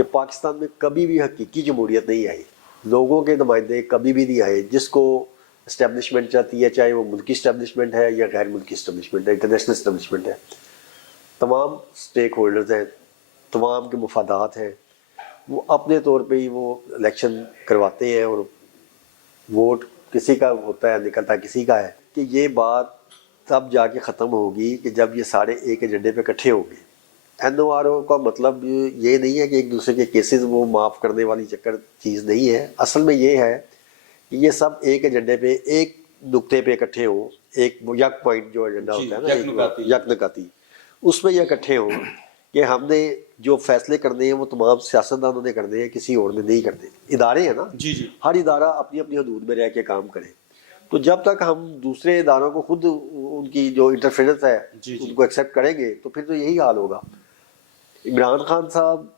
कि पाकिस्तान में कभी भी हकीकी जमहूरियत नहीं आई, लोगों के नुमाइंदे कभी भी नहीं आए जिसको इस्टेब्लिशमेंट चाहती है, चाहे वो मुल्की इस्टेब्लिशमेंट है या गैर मुल्की इस्टेब्लिशमेंट है, इंटरनेशनल इस्टेब्लिशमेंट है। तमाम स्टेक होल्डर्स हैं, तमाम के मुफादात हैं, वो अपने तौर पे ही वो इलेक्शन करवाते हैं और वोट किसी का होता है, निकलता किसी का है। कि ये बात तब जाके ख़त्म होगी कि जब ये सारे एक एजेंडे पे इकट्ठे होंगे। NORO का मतलब ये नहीं है कि एक दूसरे के केसेस वो माफ़ करने वाली चक्कर चीज़ नहीं है। असल में ये है कि ये सब एक एजेंडे पे, एक नुक्ते पे इकट्ठे हों, एक यक पॉइंट जो एजेंडा होता है ना, यकनकाती, उसमें ये इकट्ठे हों कि हमने जो फैसले करने हैं वो तमाम सियासतदानों ने करने हैं, किसी और ने नहीं करने। इदारे हैं ना, जी जी, हर इदारा अपनी अपनी हदूद में रह के काम करे। तो जब तक हम दूसरे इदारों को खुद उनकी जो इंटरफेरेंस है जी जी, उनको एक्सेप्ट करेंगे तो फिर तो यही हाल होगा। इमरान खान साहब